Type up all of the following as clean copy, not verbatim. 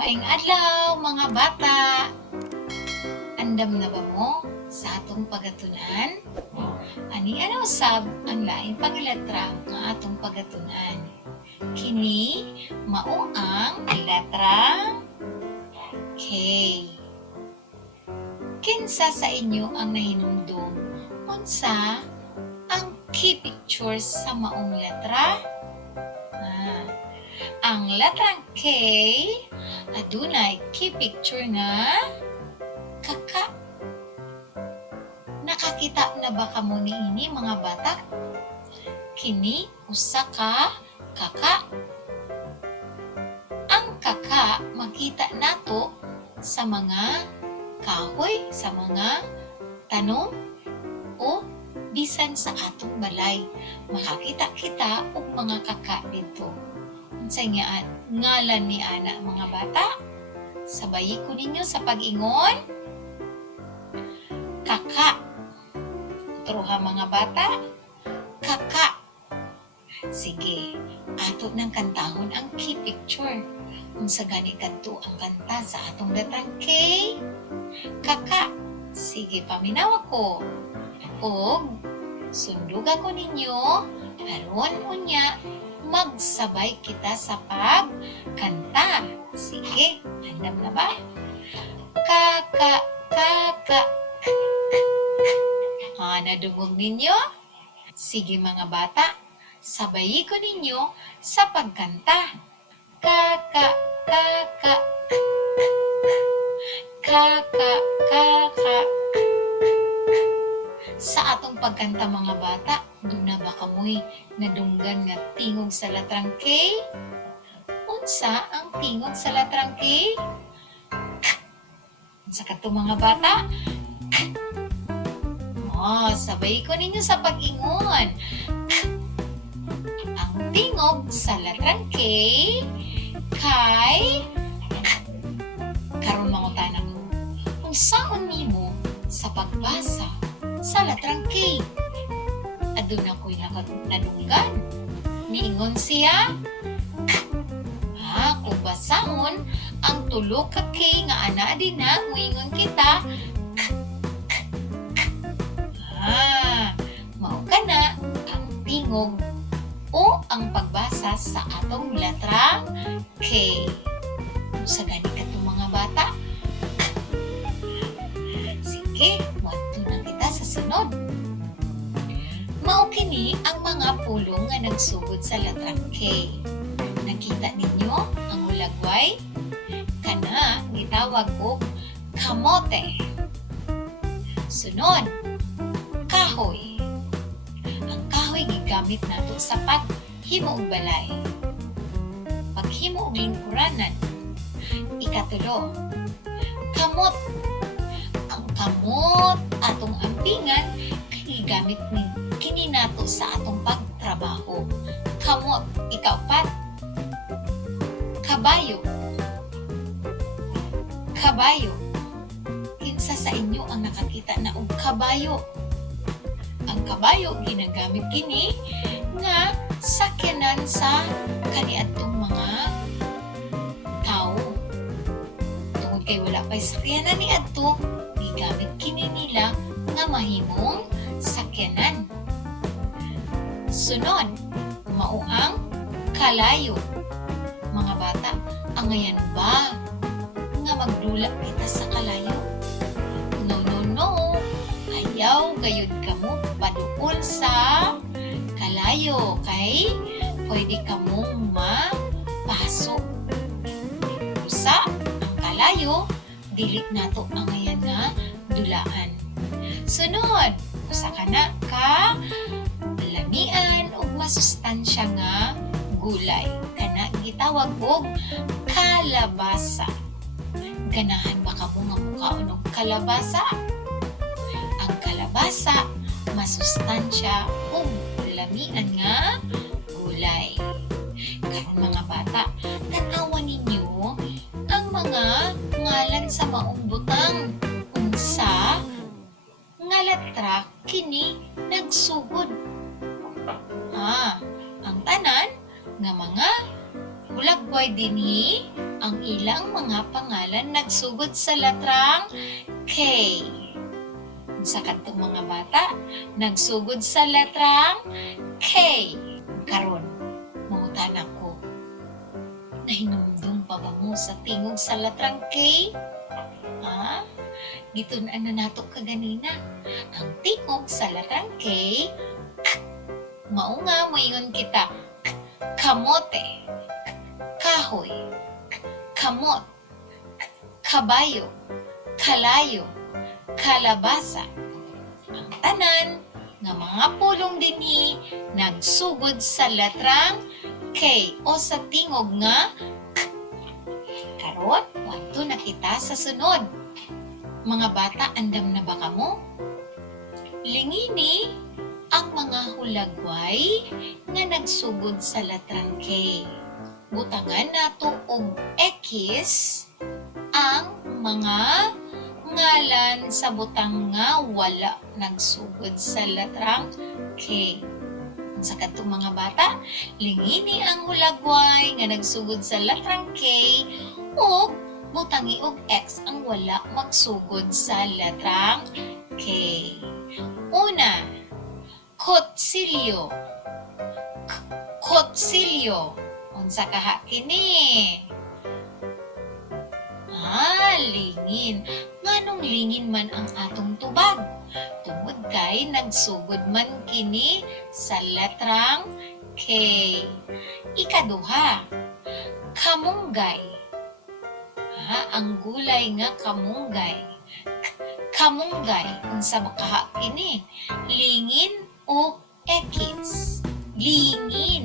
Maayong adlaw mga bata! Andam na ba mo sa atong pagatunan? Ani ano usab ang laing panglatra nga atong pagatunan? Kini mao ang letrang K. Kinsa sa inyo ang nahinumdum unsa ang key pictures sa maong letra? Ang letrang K adunay key picture nga kaka. Nakakita na ba kamo niini mga bata? Kini usa ka kaka. Ang kaka makita nato sa mga kahoy, sa mga tanom o bisan sa atong balay. Makakita kita og mga kaka dito. Unsay nga ngalan ni ana mga bata? Sabayi ko ninyo sa pag-ingon. Kaka. Truha mga bata. Kaka. Sige, ato nang kantahon ang key picture. Unsa gani kadto ang kanta sa atong letrang K? Kaka. Sige, paminaw ako. Og sundugan ko ninyo aron unya magsabay kita sa pagkanta. Sige, handam na ba? Kaka, kaka. Nadungog ninyo? Sige mga bata, sabayi ko ninyo sa pagkanta. Kaka, kaka. Kaka, kaka. Sa atong pagkanta mga bata, doon na ba kamoy nadunggan nga tingog sa letrang K? Unsa ang tingog sa letrang K? Unsa kadto mga bata? Sabay ko ninyo sa pag-ingon. Ang tingog sa letrang K kay karon mangutanan ko. Kung saan nimo sa pagbasa sa letrang K? Adun ako'y nadunggan. Niingon siya. Kung basahon ang tulo ka K nga ana din na, muingon kita. Mao ka na ang tingog o ang pagbasa sa atong letrang K. Sa gani kadto mga bata? Sige, muadto na kita sa sunod. Mao kini ang mga pulong nga nagsugod sa letrang K. Nakita ninyo ang ulagway? Kana gitawag og kamote. Sunod, kahoy. Ang kahoy gigamit nato sa paghimo og balay. Paghimo og lingkuranan. Ikatulo, kamot. Ang kamot atong ampingan kay gigamit kini nato sa atong pagtrabaho. Kamot. Ikaapat, kabayo. Kabayo. Kinsa sa inyo ang nakakita na og kabayo? Ang kabayo ginagamit kini nga sakyanan sa kaniadtong mga tao. Tungod kay wala pay sakyanan ni adto, gigamit kini nila nga mahimong sakyanan. Sunod, mao ang kalayo. Mga bata, angayan ba nga magdula kita sa kalayo? No. Ayaw gayud kamo paduol sa kalayo kay pwede kamong mapasok. Usa ang kalayo, dili nato angayan nga dulaan. Sunod, usa ka na ka lamian og masustansya nga gulay. Kana gitawag og kalabasa. Ganahan ba kamo nga mukaon og kalabasa? Ang kalabasa masustansya ug lamian nga gulay. Karon mga bata, tan-awan ninyo ang mga ngalan sa maong butang. Unsa nga letra kini nagsugod? Ang tanan nga mga hulagway dinhi ang ang ilang mga pangalan nagsugod sa letrang K. Sa kadtong mga bata, nagsugod sa letrang K. Karon, mangutan ako. Nahinumdum pa ba mo sa tingog sa letrang K? Ha? Gitun-an na nato kaganina. Ang tingog sa letrang K, mao nga moingon kita, kamote, kahoy, kamot, kabayo, kalayo, kalabasa. Ang tanan nga mga pulong dinhi nagsugod sa letrang K o sa tingog nga K. Karon, wanto na kita sa sunod. Mga bata, andam na ba kamo? Lingini ang mga hulagway nga nagsugod sa letrang K. Butangan nato og X ang mga ngalan sa butang nga wala nagsugod sa letrang K. Sa kadtong mga bata, lingini ang hulagway nga nagsugod sa letrang K o butangi og X ang wala magsugod sa letrang K. Una, kutsilyo. Kutsilyo. Unsa kaha kini? Lingin. Nganong lingin man ang atong tubag? Tungod kay nagsugod man kini sa letrang K. Ikaduha, kamunggay. Ang gulay nga kamunggay. Kamunggay, unsa ba kaha kini? Lingin o X? Lingin.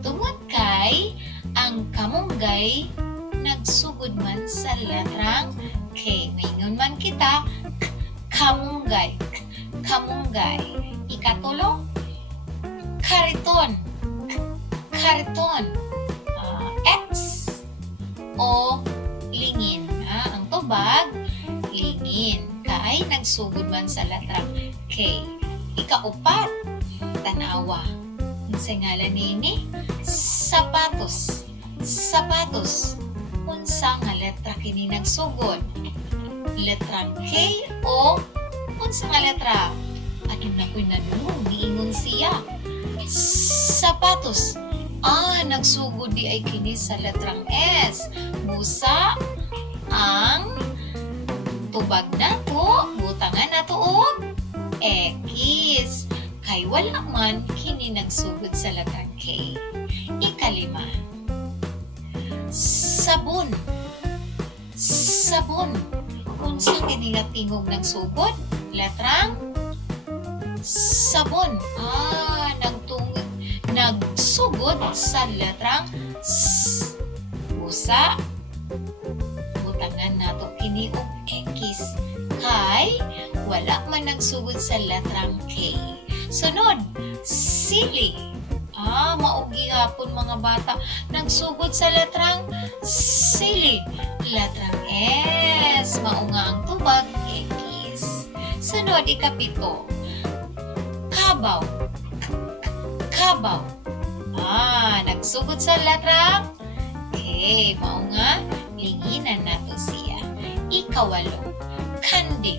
Tungod kay ang kamunggay nagsugod man sa letrang K. Ngayon man kita, kamunggay. Kamunggay. Ikatulo, kariton. Kariton. X o lingin. Ang tubag, lingin. Kay nagsugod man sa letrang K. Ikaupat, tanawa. Ang singalan nini, sapatos. Sapatos. Unsa nga letra kini nagsugod? Letrang K o unsa nga letra? Ano na ko'y nanunong, niingon siya. Sapatos. Nagsugod di ay kini sa letrang S. Busa ang tubag nato, butangan nato og X. Kay wala man kini nagsugod sa letrang K. Ikalima, sabon. Sabon. Unsa kini nga tingog nagsugod? Letrang sabon. Nagsugod sa letrang S. Busa butangan nato kini og X. Kay wala man nagsugod sa letrang K. Sunod, sili. Maugi hapon mga bata. Nagsugod sa letrang sili. Letrang S. Mao nga ang tubag, X. Sunod, ikapito. Kabaw. Kabaw. Nagsugod sa letrang K. Mao nga, linginan nato siya. Ikawalo. Kandig.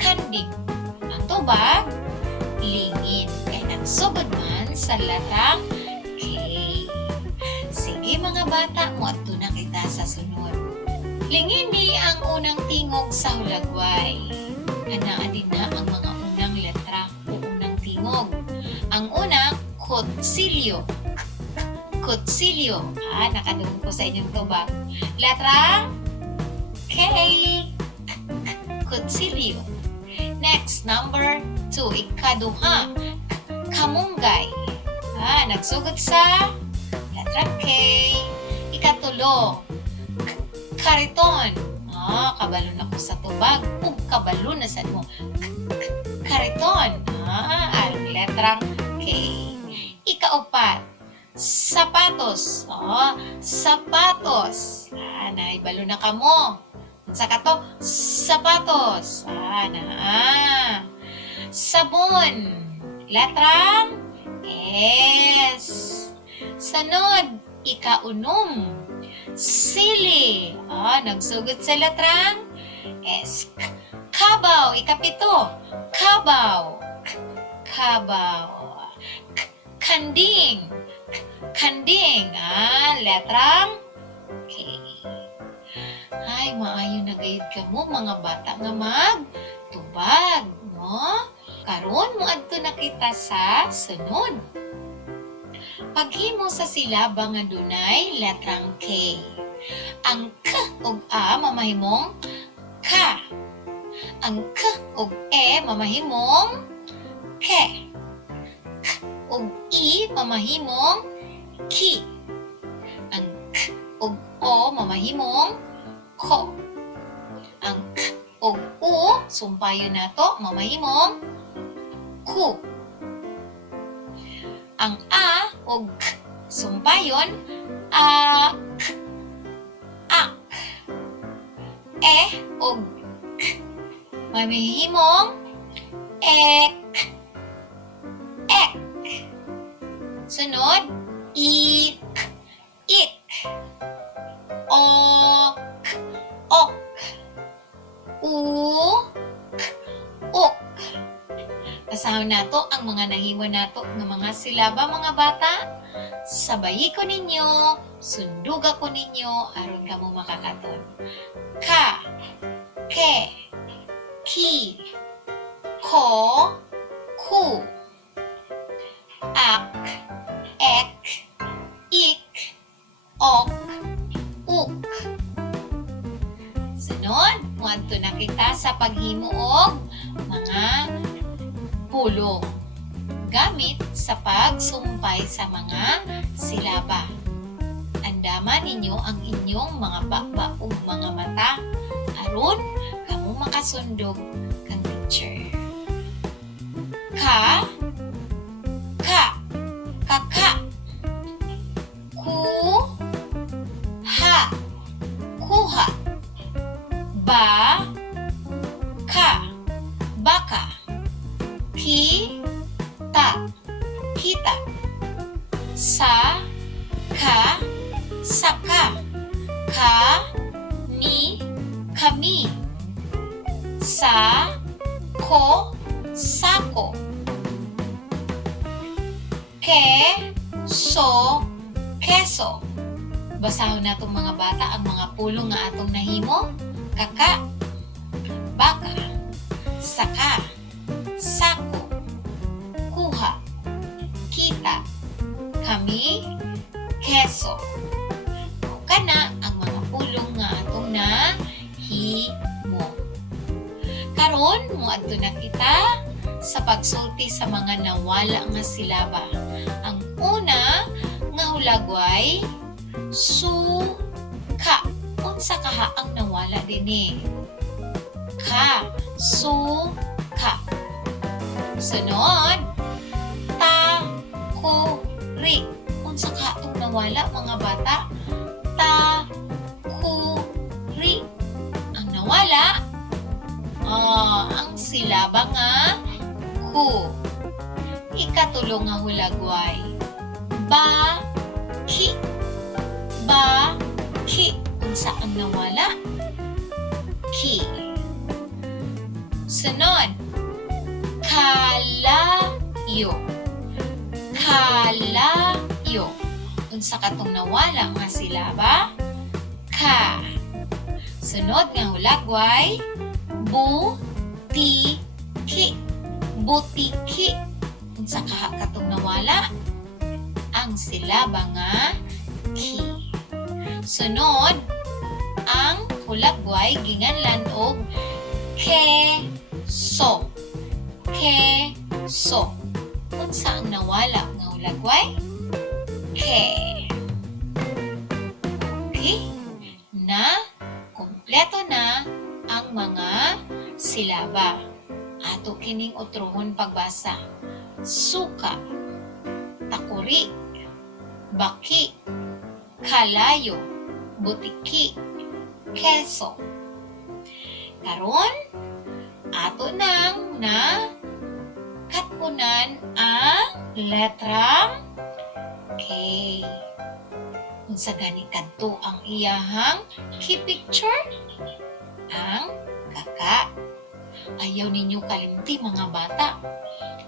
Kandig. Ang tubag, lingin. Kaya nagsugod man sa letrang K. Sige mga bata, muadto na kita sa sunod. Lingini ang unang tingog sa hulagway. Anaa din na ang mga unang letra o unang tingog. Ang unang, kutsilyo. Kutsilyo. Nakadungog ko sa inyong tubag. Letra K. Kutsilyo. Next, number 2, ikaduha. Kamunggay. Nagsugod sa letra K. Ikatulo, kariton. Kabalo na ko sa tubag. Kabalo na sa mo. Kariton. Ang letrang K. Ikaupat, sapatos. Sapatos. Naibalo na ka mo. Sa kato, sapatos. Sabon. Letrang S. Sunod, ikaunom. Sili. Nagsugod sa letrang S. Kabaw. Ikapito. Kabaw. Kabaw. Kanding. Kanding. Letrang K. Ay, maayo na gayud ka mo mga bata nga magtubag, no? Karon mo adto na kita sa sunod. Paghimo sa silaba nga dunay letrang K. Ang K ug A mamahimong ka. Ang K ug E mamahimong ke. K ug I mamahimong ki. Ang K ug O mamahimong ko. Ang K ug U sumpayon nato mamahimong ku. Ang A ug K sumpayon ak. Ak. E ug K mamahimong ek. Ek. Sunod ik. Ik. Ok. Ok. Uk. Uk. Basahon nato ang mga nahimo nato ng mga silaba mga bata. Sabayi ko ninyo, sunduga ko ninyo, aron kamo makakaton. Ka. Ke. Ki. Ko. Ku. Ak. Ek. Ik. Ok. Uk. Sunod, muadto na kita sa paghimo og mga pulong gamit sa pagsumpay sa mga silaba. Andaman ninyo ang inyong mga bakba o mga mata aron kamo makasundog kang teacher. Ka. Ka. Kaka. Ku. Ha. Kuha. Ba. Ka. Baka. Ki. Ta. Kita. Sa. Ka. Saka. Ka. Ni. Kami. Sa. Ko. Sako. Ke. So. Keso. Basahon natong mga bata ang mga pulong nga atong nahimo. Kaka. Baka. Saka. Sako. Kuha. Kita. Kami. Keso. Kana ang mga pulong nga atong nahimo. Karon moadto na kita sa pagsulti sa mga nawala nga silaba. Ang una nga hulagway suka. Unsa kaha ang nawala dinhi? Ka. Suka. Sunod, ta. Kuri. Unsa kaha itong nawala mga bata? Ta. Kuri. Ang nawala, ang silaba nga ku. Ikatulong nga hulagway. Ba. Ki. Ba. Ki. Unsa ang nawala? Ki. Sunod. Kalayo. Kalayo. Unsa katong nawala nga silaba? Ka. Sunod nga hulagway. Butiki. Butiki. Unsa kaha katong nawala? Ang silaba nga ki. Sunod, ang hulagway ginganlan og keso. Keso. Unsa ang nawala nga hulagway? Ke. Okay? Kompleto na ang mga silaba. Ato kining utrohon pagbasa. Suka. Takuri. Baki. Kalayo. Butiki. Keso. Karon, ato nang na katpunan ang letrang K. Unsa gani kadto ang iyahang key picture? Ang kaka. Ayaw ninyo kalimti mga bata.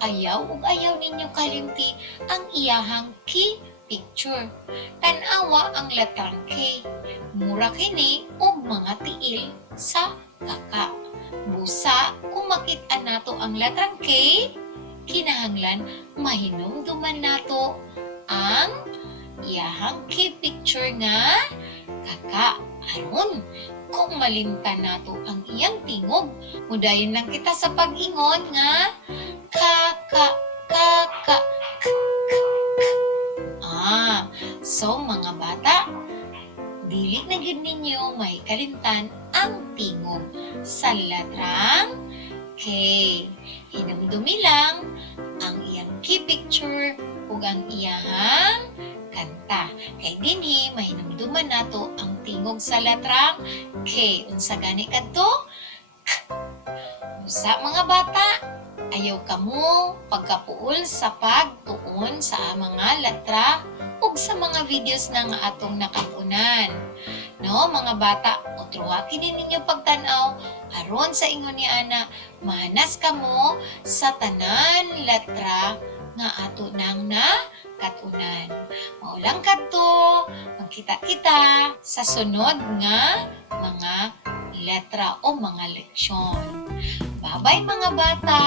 Ayaw ug ayaw ninyo kalimti ang iyahang key picture. Tan-awa ang letrang K. Mura kini og mga tiil sa kaka. Busa, kung makita nato ang letrang K, kinahanglan mahinumduman nato ang iyahang key picture nga kaka. Aron, kung malimtan nato ang iyang tingog, mudayon lang kita sa pag-ingon nga kaka, kaka, so mga bata, dili na gyud ninyo may kalimtan ang tingog sa letrang K. Hinumdumi lang ang iyang key picture ug ang iyang kanta. Kay dinhi mahinumduman nato ang tingog sa letrang K. Unsa gani kadto? Usa mga bata, ayaw kamo pagkapuol sa pagtuon sa mga letra ug sa mga videos na nga atong nakapunan. No, mga bata, utruha kini ninyo pagtan-aw aron sa ingon ni ana mahanas kamo sa tanan letra nga ato nang nakatunan. Maulang kadto, magkita-kita sa sunod nga mga letra o mga leksyon. Bye-bye mga bata.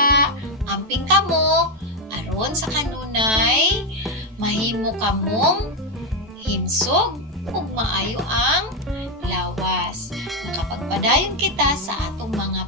Amping kamo aron sa kanunay mahimo kamong himsog ug maayo ang lawas. Nakapagpadayon kita sa atong mga